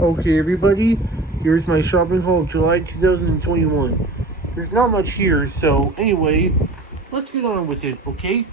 Okay, everybody, here's my shopping haul of July 2021. There's not much here, so anyway, let's get on with it, okay?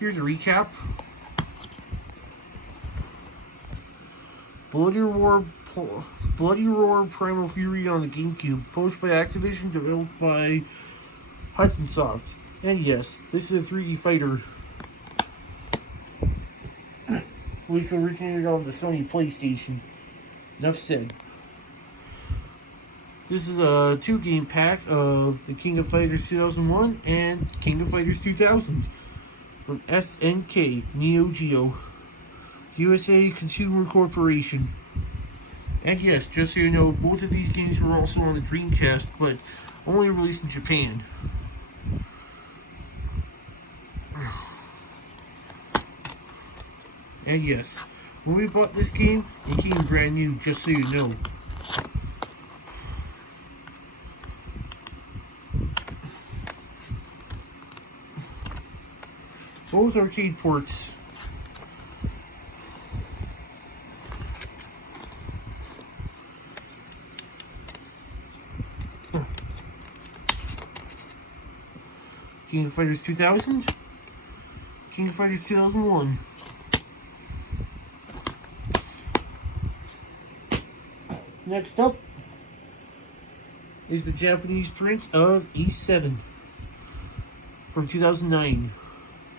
Here's a recap. Bloody Roar Primal Fury on the GameCube, published by Activision, developed by Hudson Soft. And yes, this is a 3D fighter, which originated on the Sony PlayStation. Enough said. This is a 2-game pack of the King of Fighters 2001 and King of Fighters 2000 from SNK Neo Geo USA Consumer Corporation. And yes, just so you know, both of these games were also on the Dreamcast, but only released in Japan. And yes, when we bought this game, it came brand new, just so you know. Both arcade ports. King of Fighters 2000, King of Fighters 2001. Next up is the Japanese print of E7 from 2009.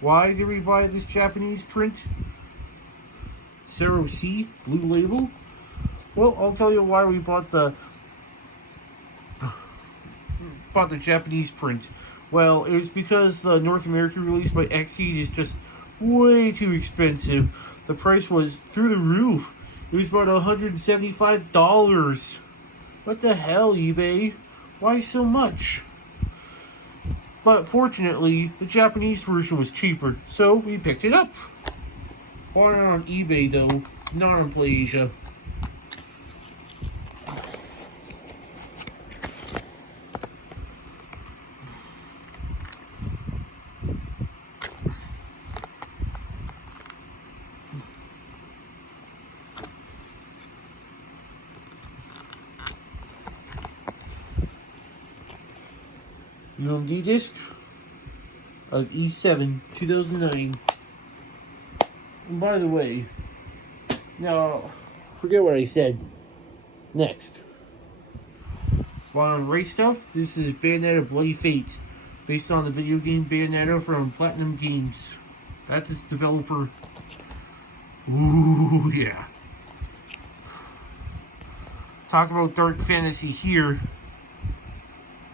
Why did we buy this Japanese print? Zero C, Blue Label. Well, I'll tell you why we bought the Japanese print. Well, it was because the North American release by Xseed is just way too expensive. The price was through the roof. It was about $175. What the hell, eBay? Why so much? But fortunately, the Japanese version was cheaper, so we picked it up. Bought it on eBay though, not on PlayAsia. UMD disc of E7 2009. And by the way, now forget what I said. Next, on Race Stuff, this is Bayonetta Bloody Fate, based on the video game Bayonetta from Platinum Games. That's its developer. Ooh, yeah. Talk about dark fantasy here.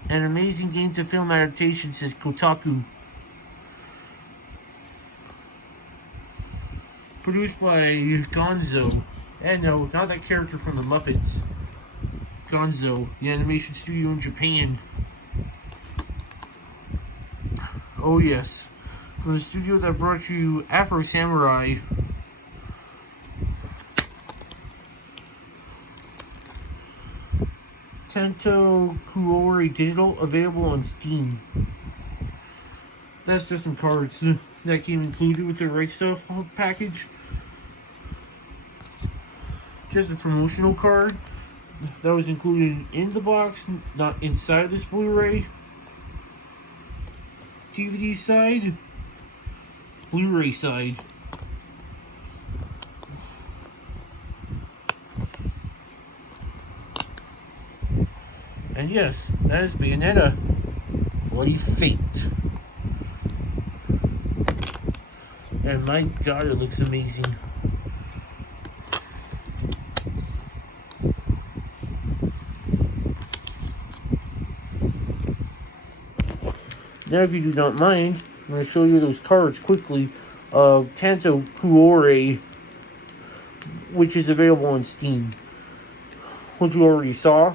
An amazing game-to-film adaptation, says Kotaku. Produced by Gonzo. And no, not that character from the Muppets. Gonzo, the animation studio in Japan. Oh yes, from the studio that brought you Afro Samurai. Tento Kuori Digital, available on Steam. That's just some cards that came included with the Right Stuff package. Just a promotional card that was included in the box, not inside this Blu-ray. DVD side, Blu-ray side. And yes, that is Bayonetta Bloody Fate. And my god, it looks amazing. Now, if you do not mind, I'm going to show you those cards quickly of Tanto Kuore, which is available on Steam, which you already saw.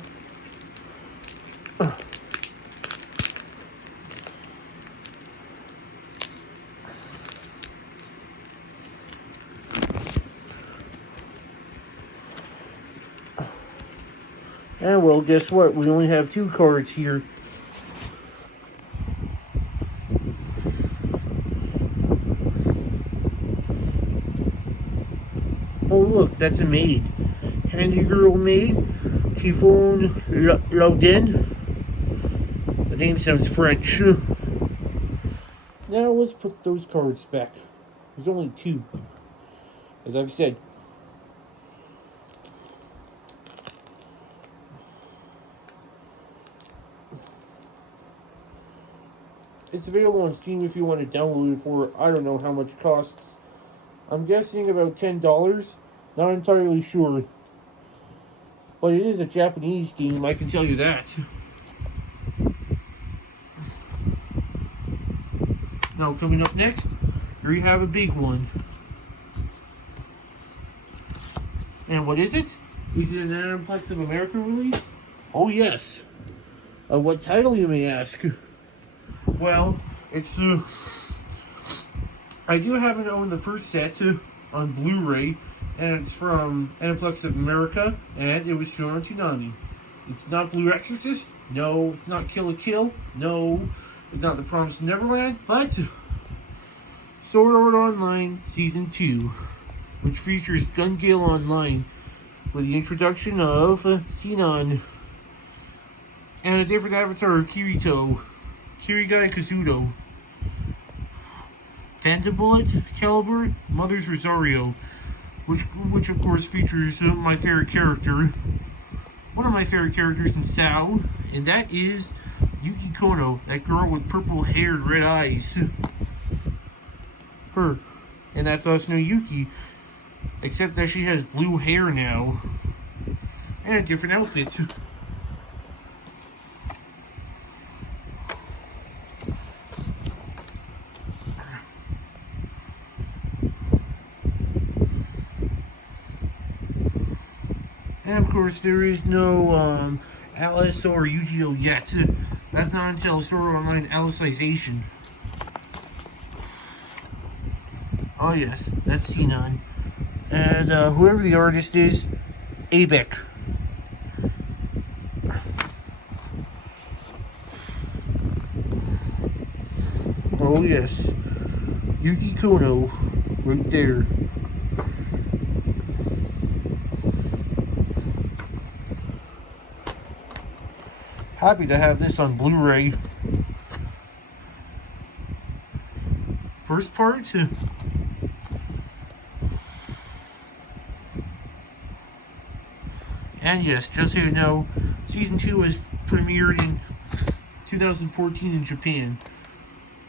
And well, guess what? We only have 2 cards here. Oh look, that's a maid. Handy girl maid. Chiffon Laudin. The name sounds French. Now let's put those cards back. There's only 2. As I've said. It's available on Steam if you want to download it for, I don't know how much it costs. I'm guessing about $10. Not entirely sure. But it is a Japanese game, I can tell you that. Now, coming up next, here you have a big one. And what is it? Is it an Aniplex of America release? Oh yes. What title, you may ask? Well, it's I do happen to own the first set on Blu-ray, and it's from Aniplex of America, and it was shown on Toonami. It's not Blue Exorcist. No, it's not Kill la Kill. No, it's not The Promised Neverland, but Sword Art Online Season 2, which features Gun Gale Online with the introduction of Sinon and a different avatar of Kirito, Kirigai Kazuto, Thunderbolt Caliber, Mother's Rosario, which of course features my favorite character, one of my favorite characters in SAO, and that is Yuki Kono, that girl with purple hair and red eyes. Her. And that's also Yuki, except that she has blue hair now, and a different outfit. And of course, there is no Alice or Yu-Gi-Oh yet. That's not until Sword Art Online Alicization. Oh yes, that's Sinon. And whoever the artist is, Abeck. Oh yes, Yuki Kono, right there. Happy to have this on Blu-ray. First part. And yes, just so you know, Season 2 was premiered in 2014 in Japan.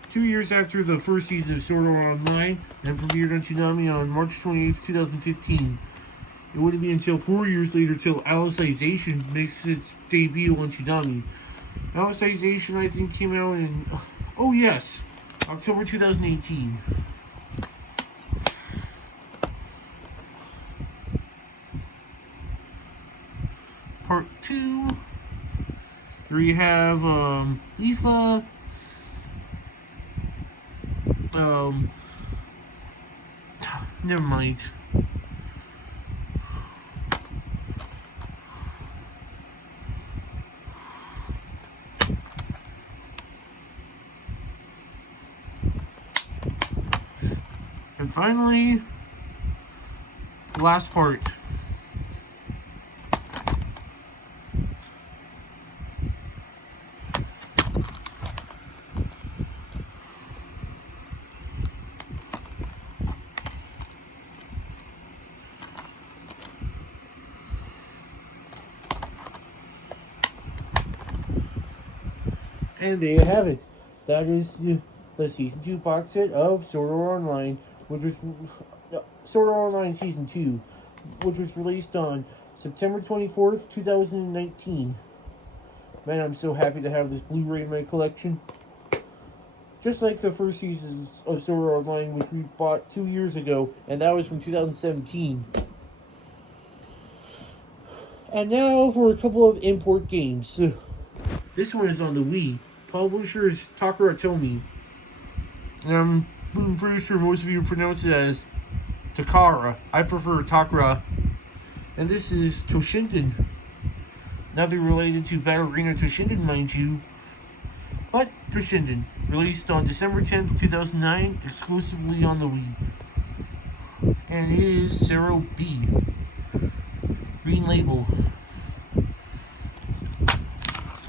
2 years after the first season of Sword Art Online, and premiered on Toonami on March 28th, 2015. It wouldn't be until 4 years later till Alicization makes its debut on Toonami. Alicization, I think, came out in, oh yes, October 2018. Part 2, where you have Lifa, never mind. And finally, the last part. And there you have it. That is the Season 2 box set of Sword Art Online, which was Sword Art Online Season 2, which was released on September 24th, 2019. Man, I'm so happy to have this Blu-ray in my collection. Just like the first season of Sword Art Online, which we bought 2 years ago, and that was from 2017. And now for a couple of import games. This one is on the Wii. Publisher is Takara Tomy. And I'm pretty sure most of you pronounce it as Takara. I prefer Takara. And this is Toshinden. Nothing related to Ballerina Toshinden, mind you. But Toshinden. Released on December 10th, 2009, exclusively on the Wii. And it is 0B. Green label.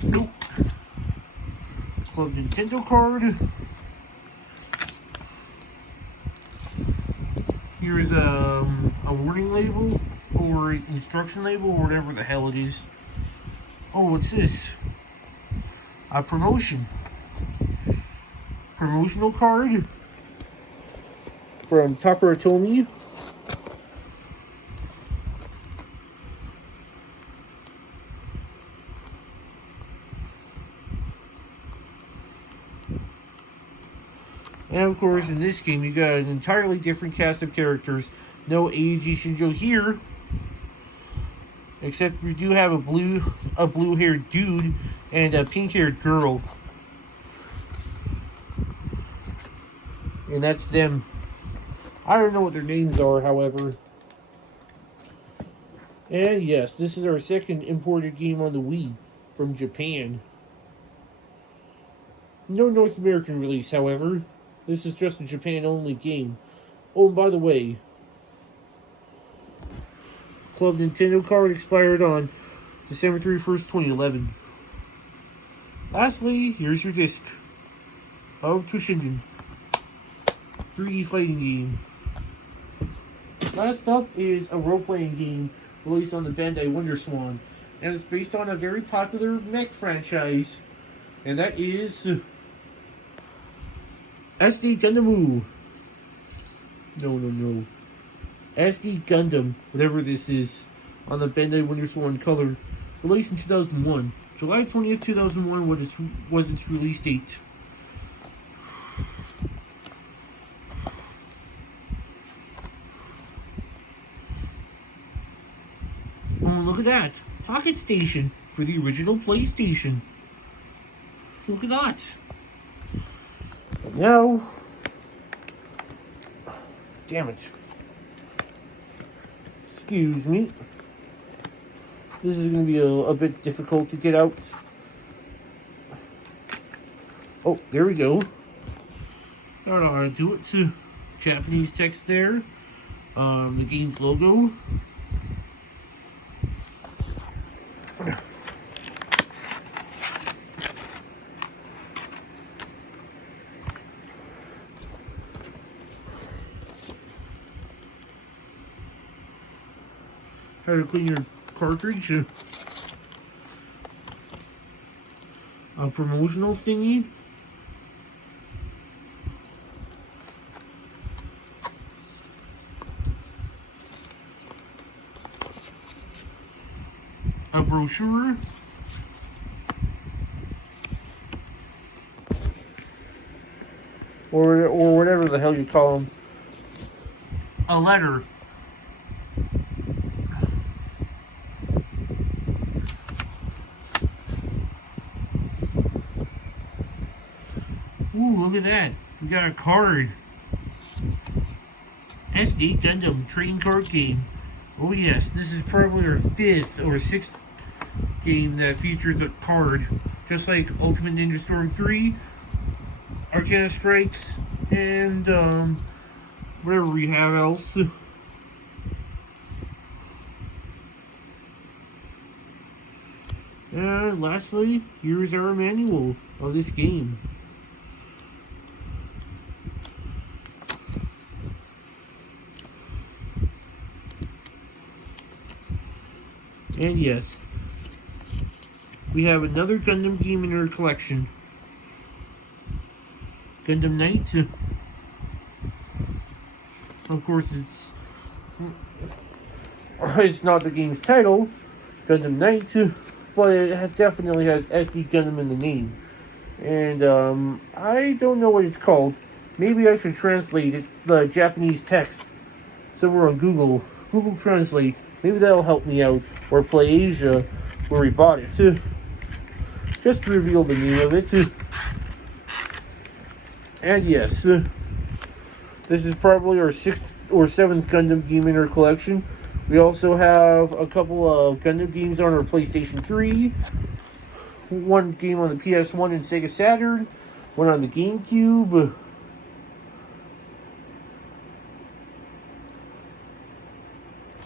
Nope. Club Nintendo card. Here's a warning label or instruction label or whatever the hell it is. Oh, what's this? A promotional card from Takara Tomy. And of course, in this game, you got an entirely different cast of characters. No Eiji Shinjo here, except we do have a blue-haired dude and a pink-haired girl, and that's them. I don't know what their names are, however. And yes, this is our second imported game on the Wii from Japan. No North American release, however. This is just a Japan-only game. Oh, and by the way, Club Nintendo card expired on December 31st, 2011. Lastly, here's your disc of Toshinden 3D fighting game. Last up is a role-playing game released on the Bandai WonderSwan, and it's based on a very popular mech franchise, and that is SD Gundam. No. SD Gundam, whatever this is, on the Bandai WonderSwan color, released in 2001. July 20th, 2001 was its release date. Oh, look at that. Pocket Station for the original PlayStation. Look at that. And now, damn it. Excuse me. This is going to be a bit difficult to get out. Oh, there we go. I don't know how to do it. Japanese text there. The game's logo. How to clean your cartridge. A promotional thingy. A brochure. Or whatever the hell you call them. A letter. Ooh, look at that. We got a card. SD Gundam trading card game. Oh yes, this is probably our 5th or 6th game that features a card. Just like Ultimate Ninja Storm 3, Arcana Strikes, and whatever we have else. And lastly, here's our manual of this game. And yes, we have another Gundam game in our collection. Gundam Knight. Of course, it's not the game's title, Gundam Knight, but it definitely has SD Gundam in the name. And I don't know what it's called. Maybe I should translate it, the Japanese text, somewhere on Google Translate. Maybe that'll help me out. Or Play Asia, where we bought it. Just to reveal the name of it. And yes, this is probably our 6th or 7th Gundam game in our collection. We also have a couple of Gundam games on our PlayStation 3. One game on the PS1 and Sega Saturn. One on the GameCube.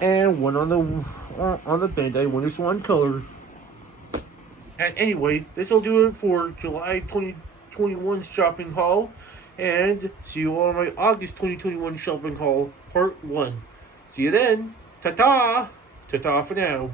and one on the Bandai Wonder Swan color. And anyway, this will do it for July 2021 shopping haul, and see you all on my August 2021 shopping haul part 1. See you then. Ta-ta! Ta-ta for now.